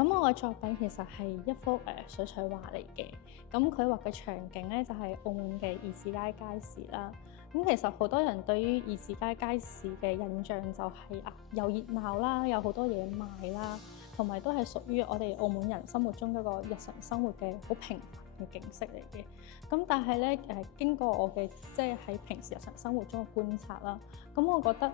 咁我嘅作品其實係一幅水彩畫嚟嘅。咁佢畫嘅場景咧就係澳門嘅二市街街市啦。咁其實好多人對於二市街街市嘅印象就係又熱鬧啦，有好多嘢賣啦，同埋都係屬於我哋澳門人心目中一個日常生活嘅好平凡嘅景色嚟嘅。咁但係咧經過我嘅即係喺平時日常生活中嘅觀察啦，咁我覺得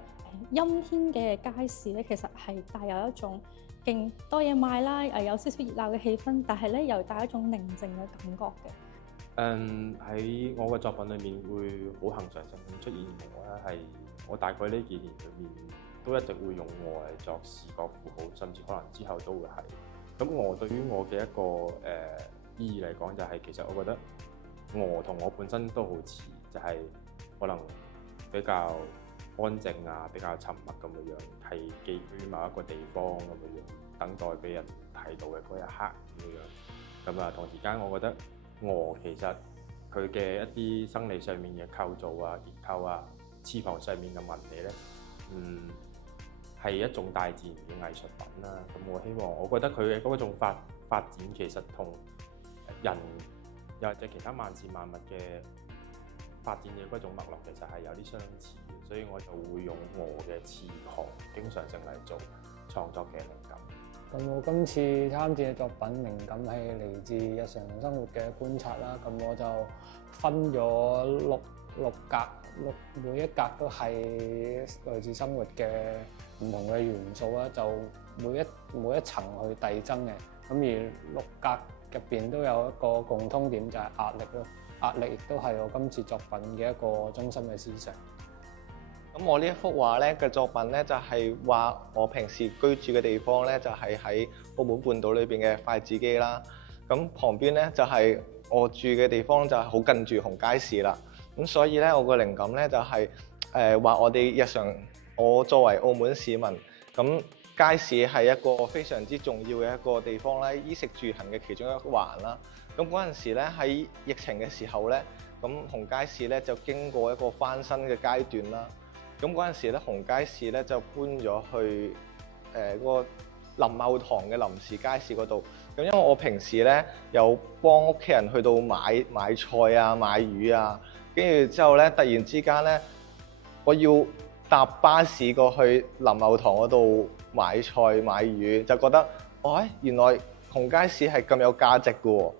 陰天嘅街市咧其實係帶有一種勁多嘢賣啦，有少少熱鬧嘅氣氛，但係咧又帶一種寧靜嘅感覺嘅。喺我嘅作品裏面會好恒常性咁出現我咧，係我大概呢幾年裏面都一直會用鵝嚟作視覺符號，甚至可能之後都會係。咁鵝對於我嘅一個意義嚟講，就係其實我覺得鵝同我本身都好似，就係可能比較安靜啊，比較沉默咁嘅樣，係寄居某一個地方咁嘅樣，等待俾人睇到嘅嗰一刻咁嘅樣。咁同時間我覺得鵝其實佢嘅一啲生理上面嘅構造啊、結構啊、翅膀上面嘅紋理咧，係一種大自然嘅藝術品啦。咁我覺得佢嘅嗰種發展其實同人又或者其他萬事萬物嘅發展嘅嗰種脈絡其實係有啲相似嘅，所以我就會用鵝嘅翅膀經常性嚟做創作嘅靈感。咁我今次參展嘅作品靈感係嚟自日常生活嘅觀察啦。咁我就分咗六格，每一格都係來自生活嘅唔同嘅元素啦。就每一層去遞增嘅。咁而六格入邊都有一個共通點，就係壓力咯。壓力亦都係我今次作品嘅一個中心嘅思想。咁我呢一幅畫咧嘅作品咧就係畫我平時居住嘅地方咧，就係喺澳門半島裏邊嘅筷子基啦。咁旁邊咧就係我住嘅地方，就係好近住紅街市啦。咁所以咧我個靈感咧就係畫我哋日常，我作為澳門市民，咁街市係一個非常之重要嘅一個地方啦，衣食住行嘅其中一環啦。咁嗰陣時咧喺疫情嘅時候咧，咁紅街市咧就經過一個翻新嘅階段啦。咁嗰陣時咧，紅街市咧就搬咗去嗰個林茂堂嘅臨時街市嗰度。咁因為我平時咧有幫屋企人去到買菜啊、買魚啊，跟住之後咧突然之間咧，我要搭巴士過去林茂堂嗰度買菜買魚，就覺得原來紅街市係咁有價值嘅喎。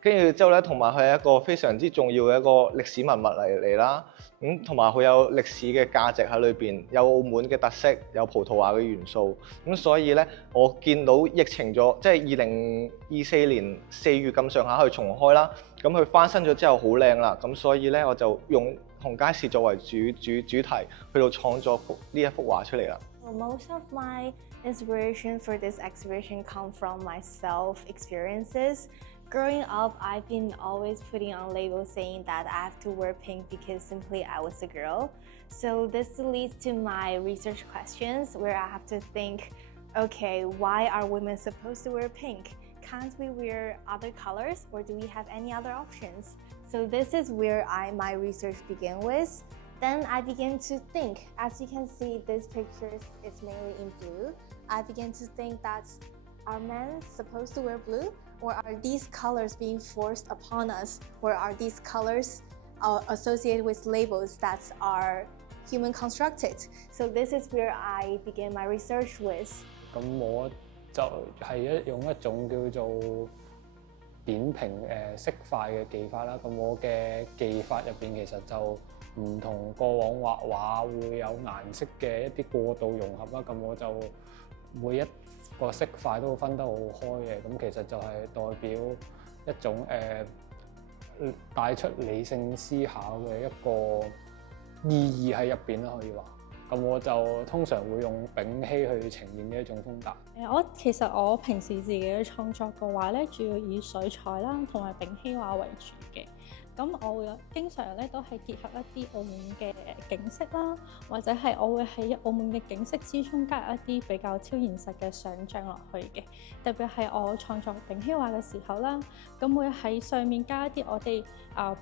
跟住之後咧，同埋佢係一個非常之重要嘅一個歷史文物嚟啦。咁同埋佢有歷史嘅價值喺裏邊，有澳門嘅特色，有葡萄牙嘅元素。咁所以咧，我見到疫情咗，即係2024年4月咁上下去重開啦。咁佢翻新咗之後好靚啦。咁所以咧，我就用紅街市作為主題去到創作呢一幅畫出嚟啦。Most of my inspiration for this exhibition come from my self experiences. Growing up, I've been always putting on labels saying that I have to wear pink because simply I was a girl. So this leads to my research questions where I have to think, okay, why are women supposed to wear pink? Can't we wear other colors, or do we have any other options? So this is where my research began with. Then I began to think, as you can see, this picture is mainly in blue. I began to think that are men supposed to wear blue? Or are these colors being forced upon us? Or are these colors associated with labels that are human constructed? So this is where I began my research with. 咁我就係用一種叫做扁平色塊嘅技法啦。咁我嘅技法入邊其實就唔同過往畫畫會有顏色嘅一啲過度融合啦。咁我就每一個色塊都分得好開嘅，咁其實就係代表一種帶出理性思考嘅一個意義喺入邊啦，可以話。咁我就通常會用丙烯去呈現呢一種風格。其實我平時自己嘅創作嘅話咧，主要以水彩啦同埋丙烯畫為主嘅。咁我會經常咧都係結合一啲澳門嘅景色啦，或者係我會喺澳門嘅景色之中加入一啲比較超現實嘅想像落去嘅。特別係我創作丙烯畫嘅時候啦，咁會喺上面加一啲我哋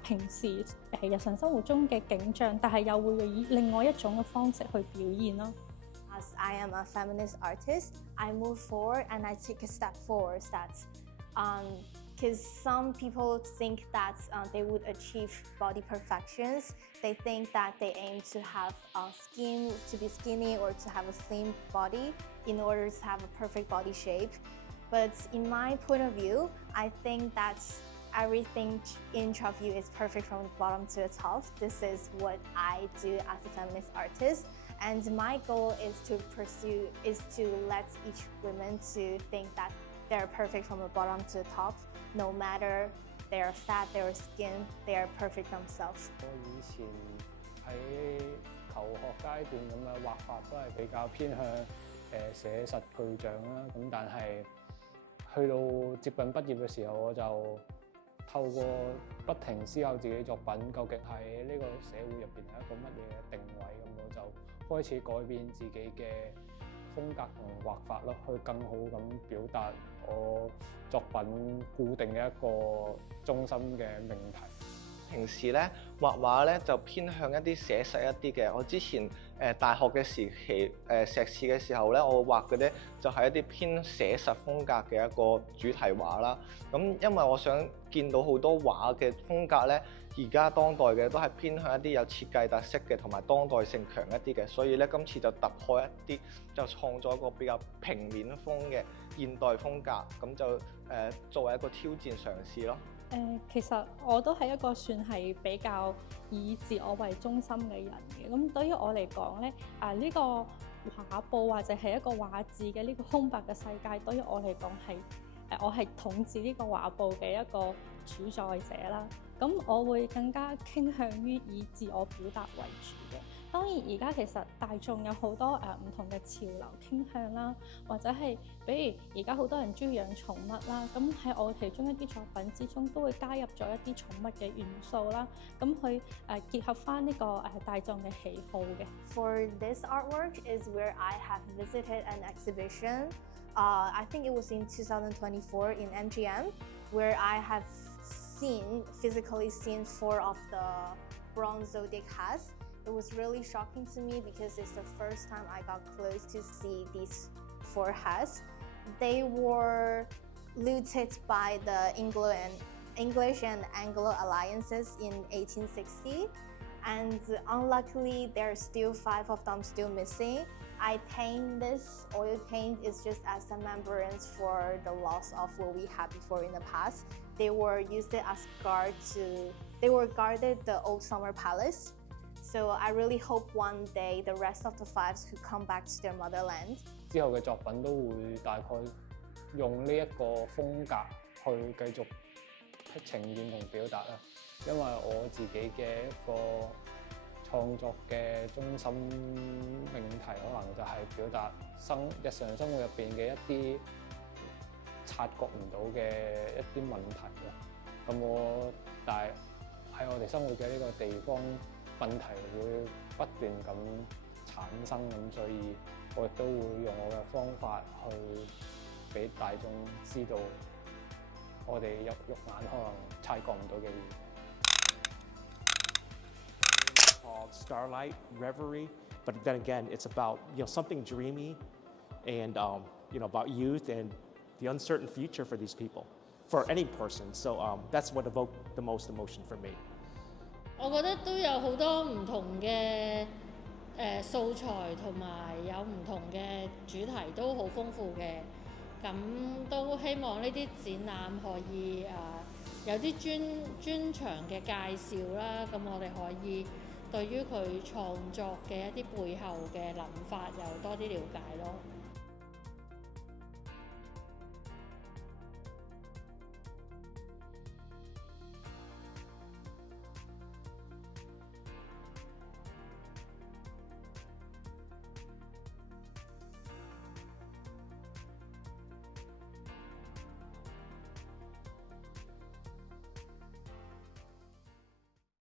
平時日常生活中嘅景象，但係又會以另外一種嘅方式去表現咯。As I am a feminist artist, I move forward and I take a step forward. That's because some people think that they would achieve body perfections. They think that they aim to have skin, to be skinny or to have a slim body in order to have a perfect body shape. But in my point of view, I think that everything in Trap View is perfect from the bottom to the top. This is what I do as a feminist artist. And my goal is to let each woman to think that they're perfect from the bottom to the top. No matter their fat, their skin, they are perfect themselves. 我以前喺求學階段咁嘅畫法都係比較偏向寫實具象啦，咁但係去到接近畢業嘅時候，我就透過不停思考自己作品究竟喺呢個社會入邊係一個乜嘢嘅定位，咁我就開始改變自己嘅風格同畫法咯，去更好咁表達我作品固定嘅一個中心嘅命題。平時咧畫畫咧就偏向一啲寫實一啲嘅。我之前大學嘅時期碩士嘅時候咧，我畫嘅咧就係一啲偏寫實風格嘅一個主題畫啦。咁因為我想見到好多畫嘅風格咧，而家當代嘅都係偏向一啲有設計特色嘅，同埋當代性強一啲嘅。所以咧今次就突破一啲，就創作一個比較平面風嘅現代風格，咁就作為一個挑戰嘗試咯。其實我都係一個算係比較以自我為中心嘅人嘅。咁對於我嚟講咧，呢個畫布或者係一個畫誌嘅呢個空白嘅世界，對於我嚟講係我係統治呢個畫布嘅一個主宰者啦。咁我會更加傾向於以自我表達為主嘅。當然而家其實大眾有好多唔同嘅潮流傾向啦，或者係比如而家好多人中意養寵物啦，咁喺我其中一啲作品之中都會加入咗一啲寵物嘅元素啦，咁去結合翻呢個大眾嘅喜好嘅。For this artwork is where I have visited an exhibition. I think it was in 2024 in MGM, where I have physically seen 4 of the bronze zodiac hats. It was really shocking to me because it's the first time I got close to see these 4 hats. They were looted by the English and Anglo alliances in 1860, and unluckily there are still 5 of them still missing. I paint this oil paint is just as a remembrance for the loss of what we had before in the past. They were used as they were guarded the old summer palace. So I really hope one day the rest of the 5s could come back to their motherland. 之後嘅作品都會大概用呢一個風格去繼續呈現同表達啦。因為我自己嘅一個創作嘅中心命題，可能就係表達日常生活入邊嘅一啲察覺唔到嘅一啲問題咯。咁但係喺我哋生活嘅呢個地方，問題會不斷咁產生，咁所以我亦都會用我嘅方法去俾大眾知道我哋肉眼可能察覺唔到嘅嘢。Called Starlight Reverie, but then again, it's about something dreamy, and about youth and the uncertain future for these people, for any person. So that's what evoked the most emotion for me. 我覺得都有好多唔同嘅素材，同埋有唔同嘅主題都好豐富嘅。咁都希望呢啲展覽可以有啲專長嘅介紹啦。咁我哋可以對於佢創作嘅一啲背後嘅諗法有多啲了解咯。